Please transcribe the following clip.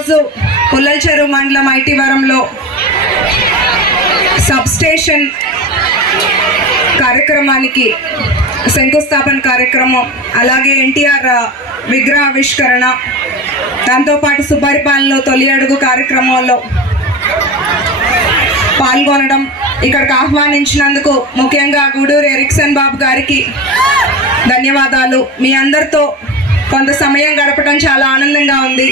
ఈరోజు పుల్లలచెరువు మండలం ఐటీవరంలో సబ్స్టేషన్ కార్యక్రమానికి శంకుస్థాపన కార్యక్రమం, అలాగే ఎన్టీఆర్ విగ్రహావిష్కరణ, దాంతోపాటు సుపరిపాలనలో తొలి అడుగు కార్యక్రమంలో పాల్గొనడం, ఇక్కడికి ఆహ్వానించినందుకు ముఖ్యంగా గూడూరు ఎరిక్సన్ బాబు గారికి ధన్యవాదాలు. మీ అందరితో కొంత సమయం గడపడం చాలా ఆనందంగా ఉంది.